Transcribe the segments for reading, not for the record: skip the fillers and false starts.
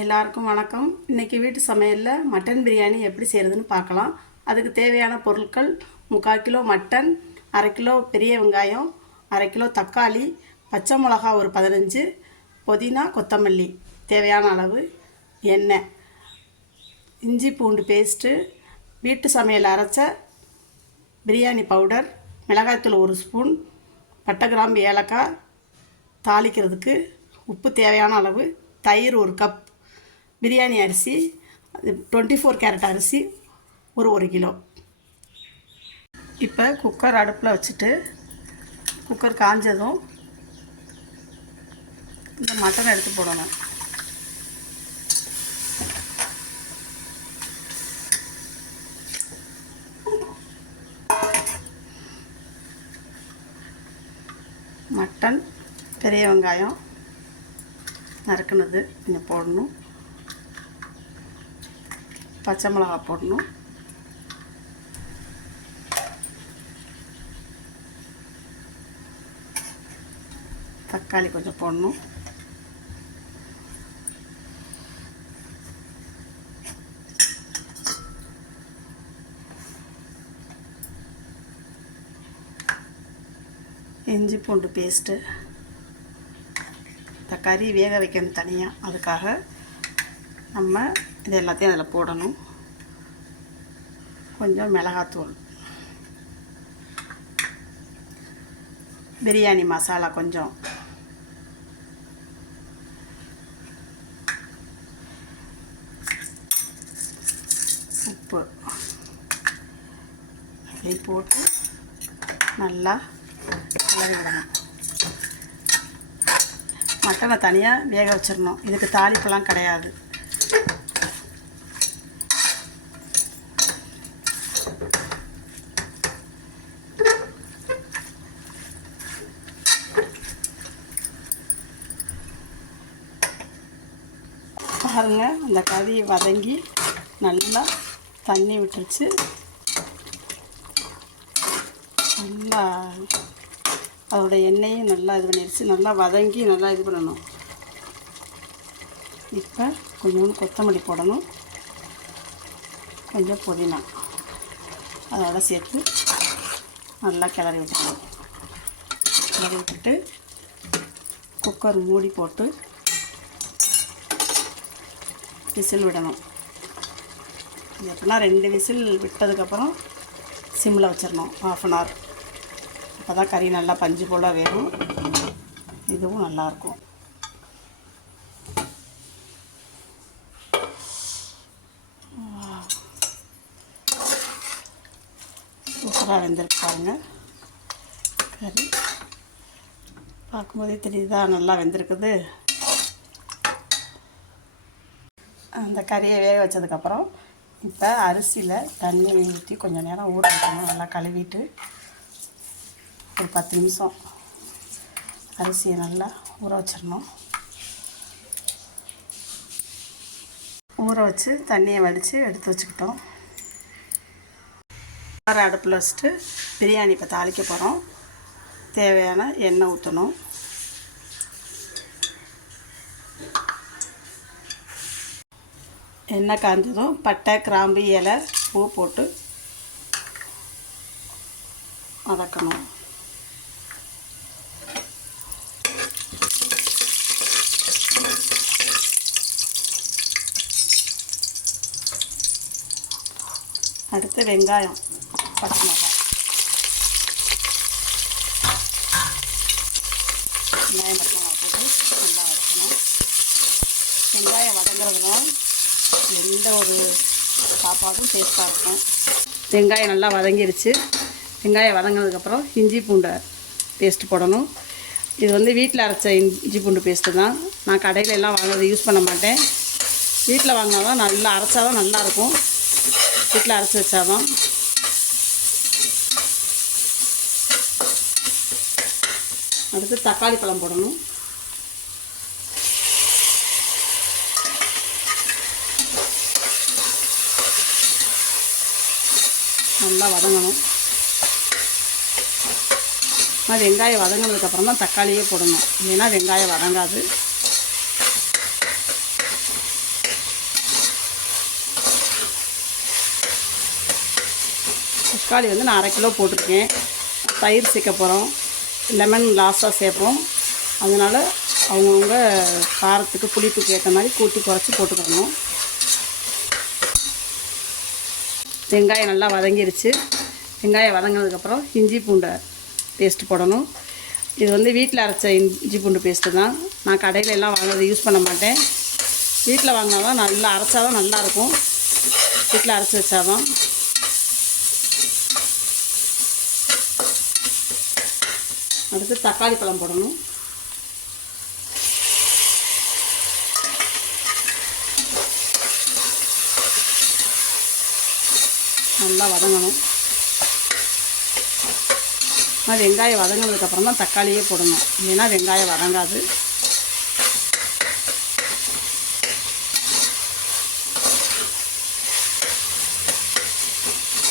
எல்லாருக்கும் வணக்கம். இன்றைக்கி வீட்டு சமையலில் மட்டன் பிரியாணி எப்படி செய்கிறதுன்னு பார்க்கலாம். அதுக்கு தேவையான பொருட்கள் 3/4 கிலோ மட்டன், 1/2 கிலோ பெரிய வெங்காயம், 1/2 கிலோ தக்காளி, பச்சை மிளகா ஒரு 15, புதினா கொத்தமல்லி தேவையான அளவு, எண்ணெய், இஞ்சி பூண்டு பேஸ்ட்டு, வீட்டு சமையல் அரைச்ச பிரியாணி பவுடர், மிளகாய்த்தூள் 1 ஸ்பூன், பட்டை கிராம்பு ஏலக்காய், தாளிக்கிறதுக்கு உப்பு தேவையான அளவு, தயிர் 1 கப், பிரியாணி அரிசி 24 கேரட் அரிசி ஒரு கிலோ. இப்போ குக்கர் அடுப்பில் வச்சுட்டு குக்கர் காஞ்சதும் இந்த மட்டன் எடுத்து போடணும். மட்டன், பெரிய வெங்காயம் நறுக்குனது கொஞ்சம் போடணும், பச்சை மிளகா போடணும், தக்காளி கொஞ்சம் போடணும், இஞ்சி பூண்டு பேஸ்ட்டு. கறி வேக வைக்கணும் தனியாக, அதுக்காக நம்ம இது எல்லாத்தையும் அதில் போடணும். கொஞ்சம் மிளகாத்தூள், பிரியாணி மசாலா கொஞ்சம், உப்பு அப்படி போட்டு நல்லா கிளறி விடணும். மட்டனை தனியாக வேக வச்சிடணும். இதுக்கு தாளிப்பெல்லாம் கிடையாது. பாருங்க, அந்த கறி வதங்கி நல்லா தண்ணி விட்டுருச்சு. நல்லா அதோட எண்ணெயும் நல்லா இது பண்ணிடுச்சு. நல்லா வதங்கி நல்லா இது பண்ணணும். இப்போ கொஞ்சோண்டு கொத்தமல்லி போடணும், கொஞ்சம் புதினா அதோட சேர்த்து நல்லா கிளறி விட்டுக்கணும். கிளறி விட்டுட்டு குக்கர் மூடி போட்டு விசில் விடணும். இது எப்படின்னா 2 விசில் விட்டதுக்கப்புறம் சிம்மில் வச்சிடணும் 1/2 அன் ஹவர். அப்போ தான் கறி நல்லா பஞ்சு போல் வேகும். இதுவும் நல்லாயிருக்கும். சூப்பராக வெந்திருக்கு பாருங்க. கறி பார்க்கும்போதே தெரியுதா நல்லா வெந்திருக்குது. அந்த கறியை வேக வச்சதுக்கப்புறம் இப்போ அரிசியில் தண்ணி ஊற்றி கொஞ்சம் நேரம் ஊற வைக்கணும். நல்லா கழுவிட்டு ஒரு 10 நிமிஷம் அரிசியை நல்லா ஊற வச்சிடணும். ஊற வச்சு தண்ணியை வடித்து எடுத்து வச்சுக்கிட்டோம். அடுப்பில் வச்சுட்டு பிரியாணி இப்போ தாளிக்க போகிறோம். தேவையான எண்ணெய் ஊற்றணும். எண்ணெய் காஞ்சதும் பட்டை கிராம்பு இலை பூ போட்டு வதக்கணும். அடுத்து வெங்காயம், பச்சை மிளகாய், வெங்காயம் பச்சை மிளகாய் போட்டு நல்லா வதக்கணும். வெங்காயம் வதங்குறதுனால எந்த ஒரு சாப்பாடும் டேஸ்ட்டாக இருக்கும். வெங்காயம் நல்லா வதங்கிருச்சு. வெங்காயம் வதங்கினதுக்கப்புறம் இஞ்சி பூண்டை பேஸ்ட்டு போடணும். இது வந்து வீட்டில் அரைச்ச இஞ்சி பூண்டு பேஸ்ட்டு தான். நான் கடையில் எல்லாம் வாங்குறது யூஸ் பண்ண மாட்டேன். வீட்டில் வாங்கினா தான் நல்லா அரைச்சா தான் நல்லாயிருக்கும். வீட்டில் அரைச்சி வச்சாதான். அடுத்து தக்காளி பழம் போடணும். நல்லா வதங்கணும். வெங்காயம் வதங்கினதுக்கப்புறம் தான் தக்காளியே போடணும். இல்லைன்னா வெங்காயம் வதங்காது. தக்காளி வந்து நான் 1/2 கிலோ போட்டிருக்கேன். தயிர் சேர்க்க போகிறோம். லெமன் லாஸ்ட்டாக சேர்ப்போம். அதனால் அவங்கவுங்க காரத்துக்கு புளிப்புக்கு ஏற்ற மாதிரி கூட்டி குறைச்சி போட்டுக்கணும். வெங்காயம் நல்லா வதங்கிருச்சு. வெங்காயம் வதங்கினதுக்கப்புறம் இஞ்சி பூண்டை பேஸ்ட்டு போடணும். இது வந்து வீட்டில் அரைச்ச இஞ்சி பூண்டு பேஸ்ட்டு தான். நான் கடையில் எல்லாம் வாங்குறது யூஸ் பண்ண மாட்டேன். வீட்டில் வாங்கினா தான் நல்லா அரைச்சா தான் நல்லாயிருக்கும். வீட்டில் அரைச்சி வச்சாதான். அடுத்து தக்காளி பழம் போடணும். நல்லா வதங்கணும். வெங்காயம் வதங்கினதுக்கப்புறம் தான் தக்காளியே போடணும். இல்லைன்னா வெங்காயம் வதங்காது.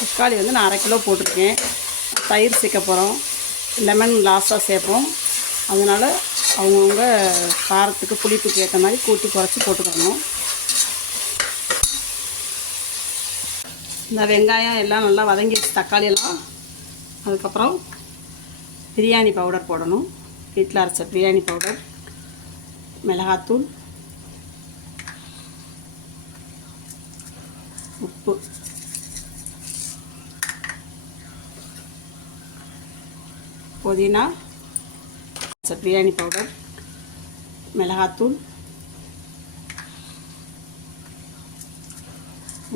தக்காளி வந்து நான் 1/2 கிலோ போட்டிருக்கேன். தயிர் சேர்க்க போகிறோம். லெமன் லாஸ்ட்டாக சேர்ப்போம். அதனால் அவங்கவுங்க காரத்துக்கு புளிப்புக்கு ஏற்ற மாதிரி கூட்டி குறைச்சி போட்டுக்கணும். இந்த வெங்காயம் எல்லாம் நல்லா வதங்கிடுச்சு, தக்காளியெல்லாம். அதுக்கப்புறம் பிரியாணி பவுடர் போடணும். வீட்டில் அரைச்ச பிரியாணி பவுடர், மிளகாத்தூள், உப்பு, புதினா, பிரியாணி பவுடர், மிளகாத்தூள்,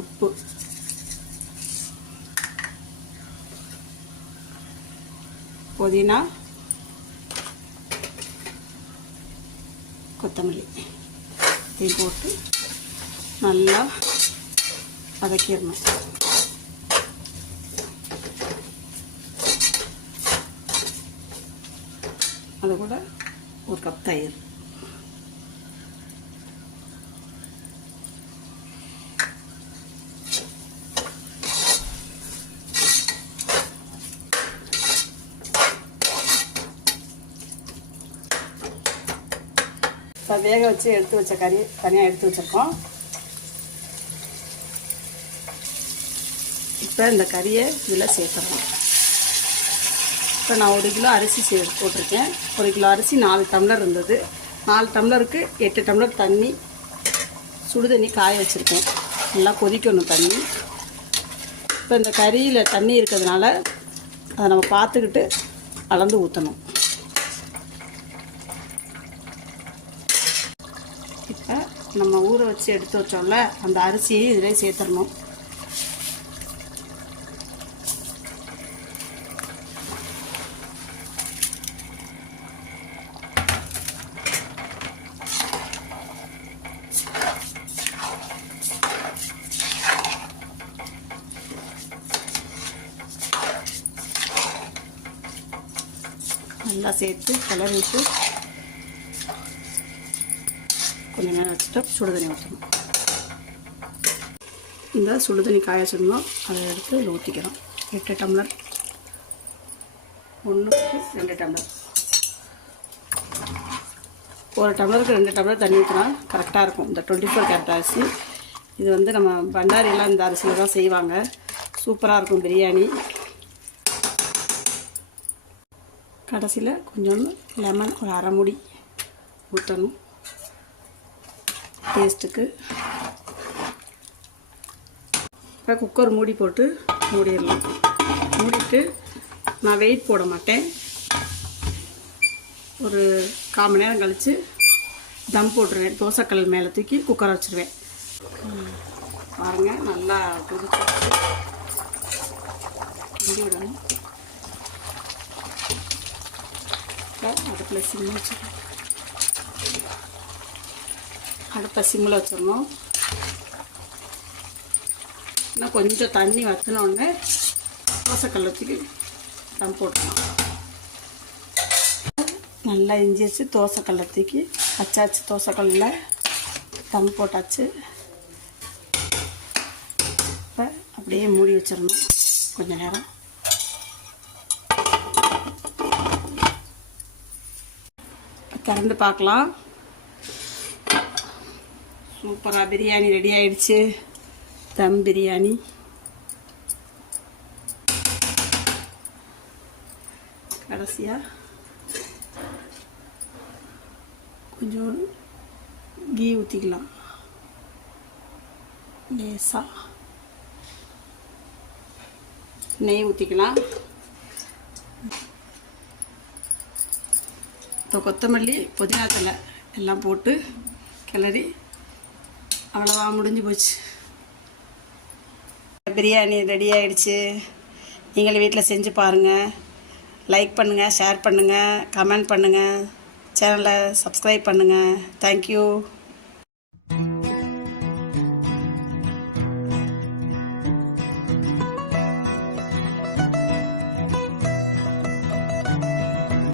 உப்பு, புதினா, கொத்தமல்லி இதை போட்டு நல்லா வதக்கிடணும். அது கூட 1 கப் தயிர். இப்போ வேக வச்சு எடுத்து வச்ச கறி தனியாக எடுத்து வச்சுருக்கோம். இப்போ இந்த கறியை இதில் சேர்த்துறோம். இப்போ நான் 1 கிலோ அரிசி போட்டிருக்கேன். 1 கிலோ அரிசி 4 டம்ளர் இருந்தது. 4 டம்ளருக்கு 8 டம்ளர் தண்ணி, சுடு தண்ணி காய வச்சுருக்கேன். நல்லா கொதிக்கணும் தண்ணி. இப்போ இந்த கறியில் தண்ணி இருக்கிறதுனால அதை நம்ம பார்த்துக்கிட்டு அளந்து ஊற்றணும். இப்போ நம்ம ஊற வச்சு எடுத்து வச்சோம்ல அந்த அரிசியை இதில் சேர்த்துடணும். நல்லா சேர்த்து கிளறி விட்டு கொஞ்சம் நேரம் வச்சுட்டு சுடுதண்ணி ஊற்றணும். இந்த சுடுதண்ணி காய வச்சிடணும். அதை எடுத்து இதில் ஊற்றிக்கிறோம். 8 டம்ளர், 1க்கு 2 டம்ளர். 1 டம்ளருக்கு 2 டம்ளர் தண்ணி ஊற்றினா கரெக்டாக இருக்கும். இந்த 24 கேரட் அரிசி இது வந்து நம்ம பண்டாரியெல்லாம் இந்த அரிசியில் தான் செய்வாங்க. சூப்பராக இருக்கும் பிரியாணி. கடைசியில் கொஞ்சோண்டு லெமன் ஒரு 1/2 மூடி ஊற்றணும் டேஸ்ட்டுக்கு. இப்போ குக்கர் மூடி போட்டு மூடிடலாம். மூடிட்டு நான் வெயிட் போட மாட்டேன். ஒரு 1/4 மணி நேரம் கழித்து தம் போட்டுருவேன். தோசைக்கல் மேலே தூக்கி குக்கரை வச்சுருவேன். பாருங்கள், நல்லா கொதிச்சு கிண்டி விடணும். அடுப்பில் சிம்மில் வச்சிடணும். அடுப்பை சிம்மில் வச்சிடணும். இன்னும் கொஞ்சம் தண்ணி வற்றினோடனே தோசைக்கல் வச்சுக்கு தம் போட்டுக்கலாம். நல்லா இஞ்சி வச்சு தோசைக்கல்லை தூக்கி வச்சாச்சு. தோசைக்கல்லில் தம் போட்டாச்சு. இப்போ அப்படியே மூடி வச்சிடணும் கொஞ்சம் நேரம். திறந்து பார்க்கலாம். சூப்பராக பிரியாணி ரெடி ஆயிடுச்சு. தம் பிரியாணி. கடைசியாக கொஞ்சம் கீ ஊற்றிக்கலாம் லேசாக. நெய் ஊற்றிக்கலாம். இப்போ கொத்தமல்லி புதினா தழை எல்லாம் போட்டு கிளறி அவ்வளோதான், முடிஞ்சு போச்சு. பிரியாணி ரெடி ஆகிடுச்சு. நீங்களும் வீட்டில் செஞ்சு பாருங்கள். லைக் பண்ணுங்கள், ஷேர் பண்ணுங்கள், கமெண்ட் பண்ணுங்கள், சேனலை சப்ஸ்கிரைப் பண்ணுங்கள். தேங்க்யூ.